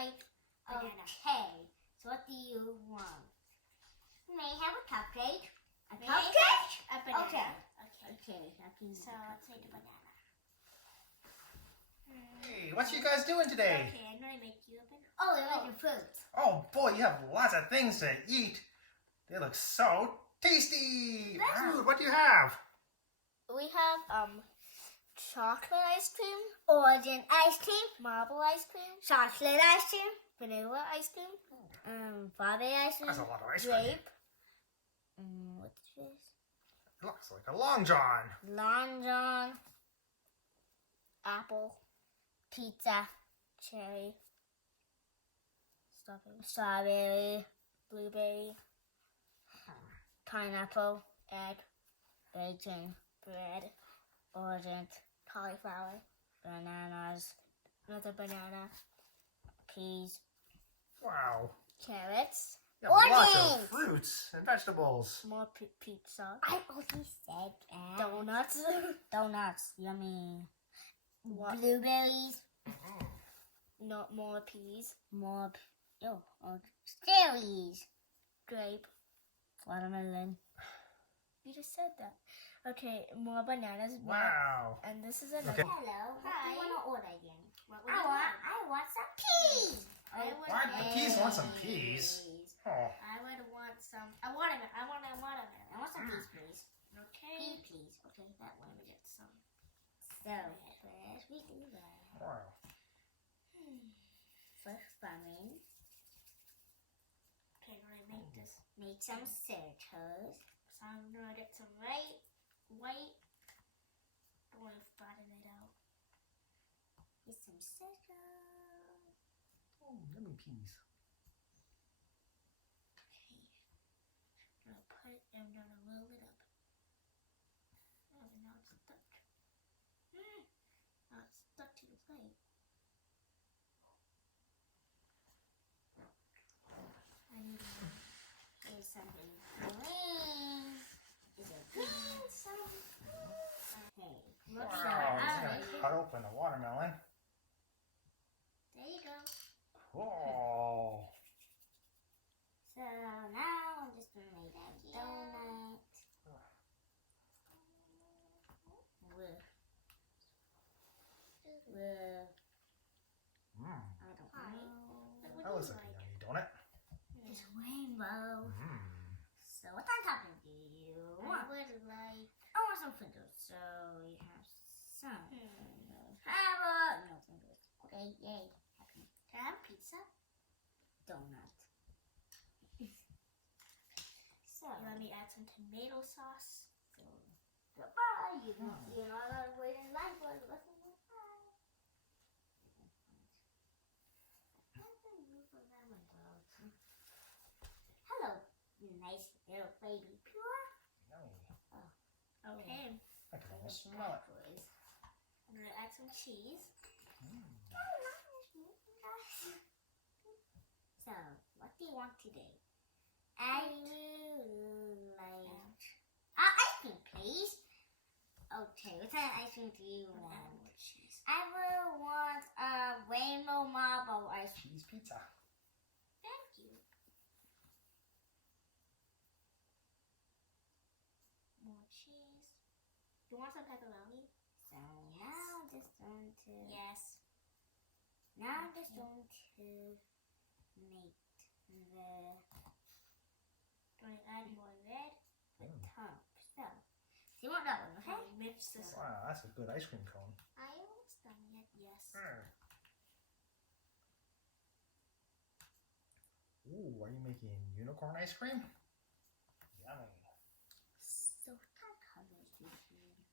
like banana. Okay. So what do you want? May I have a cupcake? A May I cupcake? A banana. Okay. Okay. Okay. I can So let's make a banana. Hey, what you guys doing today? Okay, I'm gonna make you a banana. Oh, we're making fruit. Oh boy, you have lots of things to eat. They look so tasty. Food, what do you have? We have chocolate ice cream, Origin ice cream. marble ice cream, Chocolate ice cream. vanilla ice cream, Strawberry ice cream. That's a lot of ice cream. grape. What's this? It looks like a Long John. Long John. Apple, Pizza. cherry, strawberry, Strawberry. blueberry, Pineapple. egg, Bacon. bread, Origin. cauliflower, Bananas. another banana, Peas. Wow. carrots, You have lots Orange. of fruits and vegetables. more pizza, I already said that. donuts, Donuts. Yummy. what? Blueberries. Not more peas, More. Cherries. grape. Watermelon. You just said that. Okay, more bananas. Wow. And this is another. Okay. Hello. What do Hi. you want to order again? What would you I want some peas. I would What? The peas want some Peas. peas? Oh. I would want some. I want a watermelon. I want some peas, please. Okay. Please. Okay, that Let one. me get some. So, first we do that. Wow. First, bumming. Okay, I'm gonna make this. Make some circles. So I'm gonna get some white. Don't want to flatten it out. Get some circles. Oh, yummy peas. Okay. I'm gonna put it. I'm gonna roll it up. Oh, now it's stuck. Now it's stuck to the plate. I need more. Here's something green. Is it green? Okay. Wow. So, I'm gonna cut open a watermelon. There you go. Cool. So now I'm just gonna make a donut. Mmm. I don't Hi. know. What would That you looks like a like? yummy donut. It's rainbow. Mmm. So what kind of topping do you I want? would like. I want some fingers. So we have some Hmm. fingers. How about no fingers? Okay, yay. Happy Can I have pizza? donut. So You let me add some tomato sauce. goodbye. You're not allowed to wait in line for the rest of the time. Hello, nice little baby pure. Yummy. Okay. I can almost smell it. I'm gonna add some cheese. So, what do you want today? I would like ice cream, please. Okay, what kind of ice cream do you I'm gonna add want? more cheese. I will want a rainbow marble ice cream. Cheese pizza. Thank you. More cheese. You want some pepperoni? So now I'm just going to Yes. now I'm just going to make the Do you want to add more red? top. So you want that one, okay? Okay. Mix this up. Wow, that's a good ice cream cone. I almost done yet. Yes. Ooh, are you making unicorn ice cream? Yummy. So what colors do you need?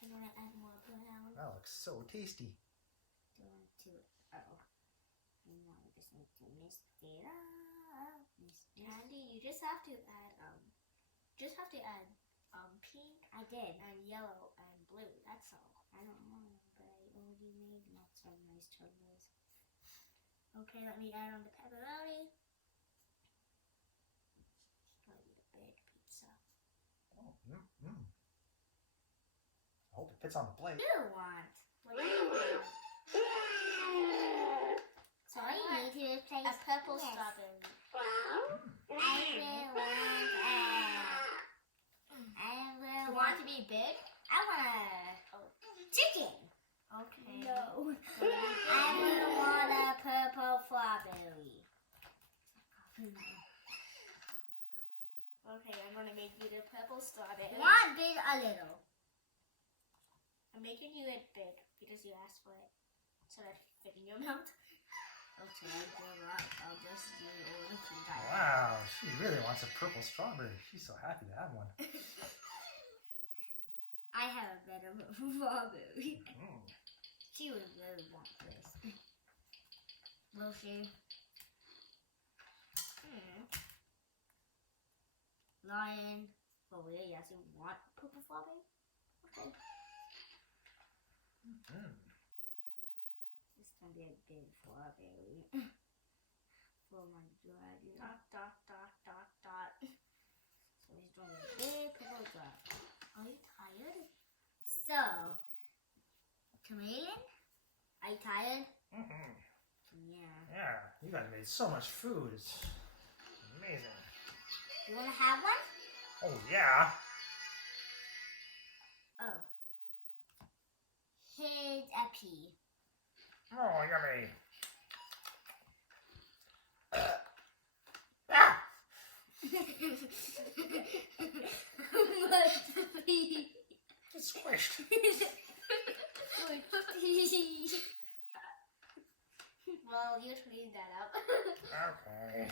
I'm gonna add more brown. That looks so tasty. Do you want to and now we just need to mix it up. Candy, you just have to add pink I did. and yellow and blue. That's all. I don't know, but I already made lots of nice colors. Okay, let me add on the pepperoni. Gonna be a big pizza. Oh, I hope it fits on the plate. You want? What do you want? So I to be big? I want a chicken. Okay. No. I would want a purple strawberry. Okay, I'm gonna make you the purple strawberry. One big, a little. I'm making you it big because you asked for it, so that it fit in your mouth. Okay, I give up. I'll just do all the food I want. Wow, she really wants a purple strawberry. She's so happy to have one. I have a better strawberry. Mm. She would really want this. Will she? Lion. Oh, really? Yes, you want purple strawberry? Okay. Mm. This can be a big strawberry. For my dragon. Dot, dot, dot, dot, dot. So he's doing a big purple drop. Are you tired? So, chameleon? Are you tired? Mm-hmm. Yeah. Yeah, you guys made so much food. It's amazing. You want to have one? Oh, yeah. Oh. Here's a pea. Oh, yummy. Ah! Pea. It's squished. Well, you clean that up. Okay.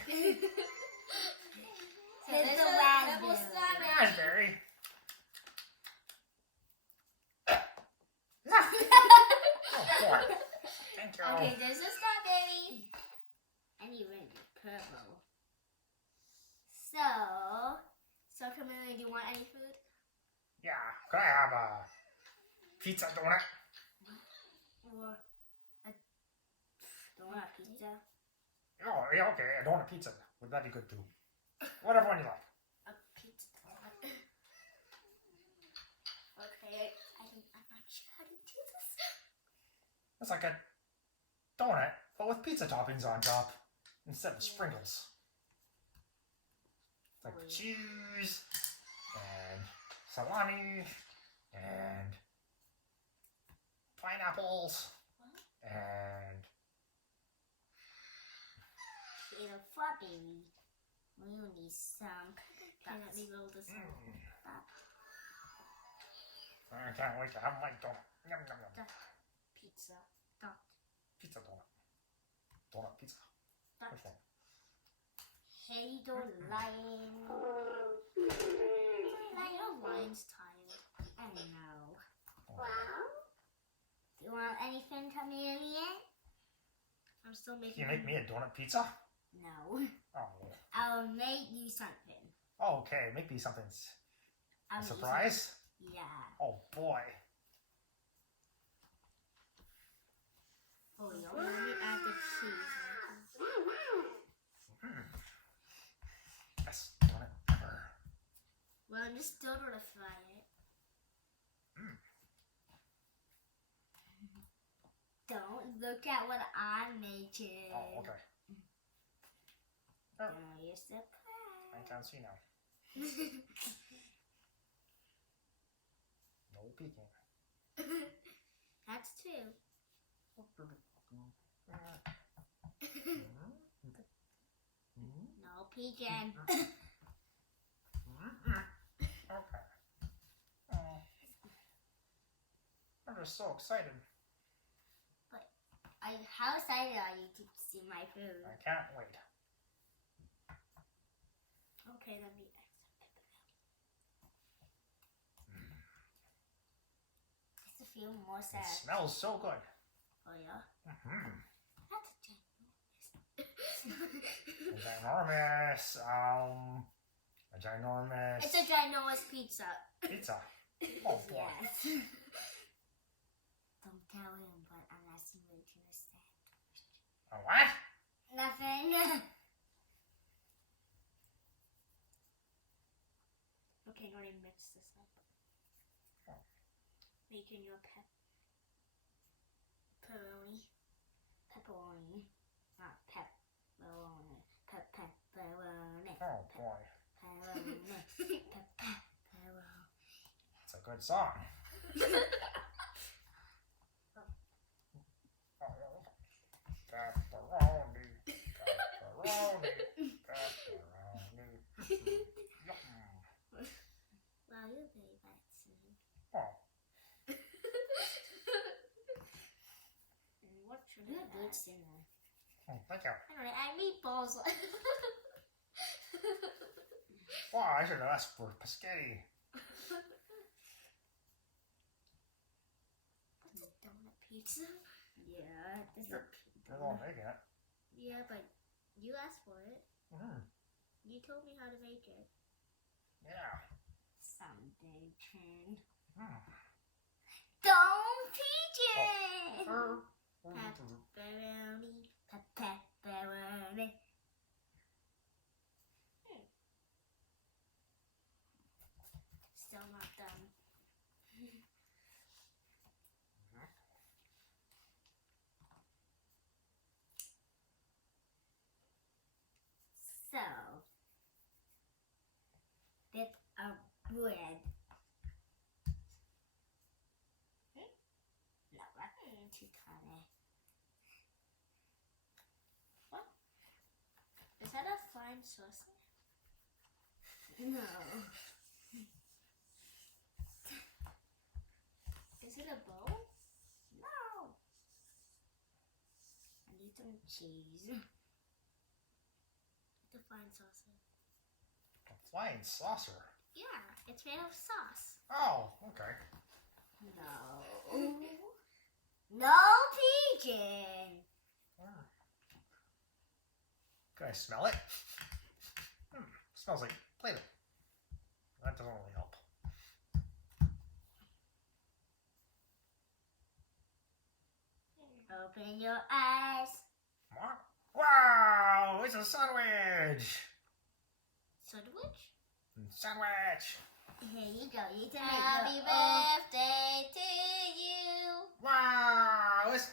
So Here's there's the a raspberry. double strawberry. Raspberry. Oh, boy. Thank you. Okay, there's a strawberry. And you went purple. So Camilla, do you want any food? Yeah. Could I have a pizza donut? or a donut pizza. Oh, yeah, okay. A donut pizza. Would that be good too? Whatever one you like. A pizza donut. Okay, I'm not sure how to do this. It's like a donut, but with pizza toppings on top instead of sprinkles. It's like Oh, yeah. cheese and salami and pineapples and In a strawberry, we will need some. Can let me roll this out. I can't wait to have my donut. Yum, yum, yum. Pizza. Pizza donut. Donut pizza. Which one? Hey, don't lion. Your lion's tired. I know. Oh. Do you want anything, chameleon? I'm still Can making. you make me a donut pizza? No. Oh. I'll make you something. Okay, make me something. I'll A make you surprise? something. Yeah. Oh boy. Oh, Let me add the cheese. Best donut ever. Well, I'm just still gonna fry it. Don't look at what I'm making. Oh, okay. Now you're I surprised. can't see now. No peeking. That's two. No peeking. Okay. Oh. I'm just so excited. How excited are you to see my food? I can't wait. Okay, let me. Just to feel more It sad. smells so good. Oh yeah. Mm-hmm. That's Ginormous. A ginormous It's a ginormous pizza. pizza. Oh boy. Yes. Don't tell him, but I'm asking you to understand. A what? Nothing. Okay, now I mix this up. Oh. Making your pepperoni. Pepperoni. Not pepperoni. Pepperoni. Oh boy. Pepperoni. Pepperoni. It's a good song. Pepperoni, pepperoni, pepperoni. Yum. Wow, you're very bad singing. Oh, What should You're I a good add? singer. thank you. Anyway, I meatballs. Wow, I should have asked for Paschetti. What's a donut pizza? Yeah, this You're the one making it. Yeah, but you asked for it. Mm, You told me how to make it. yeah. someday, Chin. Mm. Don't pigeon! Pepperoni. Pepperoni. Still not done. So, bit of bread. No, that's too tiny. Is that a fine saucer? No. Is it a bowl? No. I need some cheese. It's a fine saucer. A flying saucer. Yeah, it's made of sauce. Oh, okay. No. No pigeon. Mm. Can I smell it? Smells like Play-Doh. That doesn't really help. Open your eyes. What? Wow, it's a sandwich. Sandwich? Sandwich. Here you go. You can make Happy your own. birthday to you. Wow, it's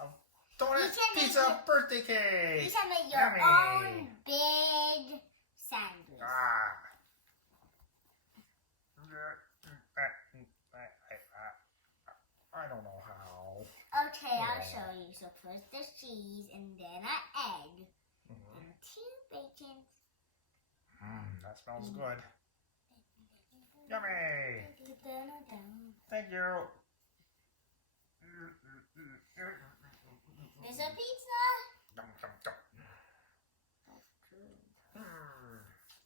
a donut You can make pizza your- birthday You cake. can make your Yummy. own big sandwich. Ah. I don't know how. Okay, I'll Yeah. show you. So first there's cheese and then an egg Mhm. and 2 bacon. That smells good. Yummy. Dun-dun-dun. Thank you. There's a pizza. Yum, yum, yum.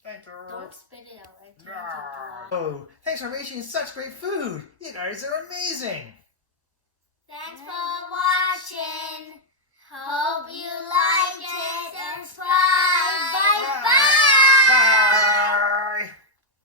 Thank you. Don't spit it out. I Ah. Oh, thanks for making such great food. You guys are amazing.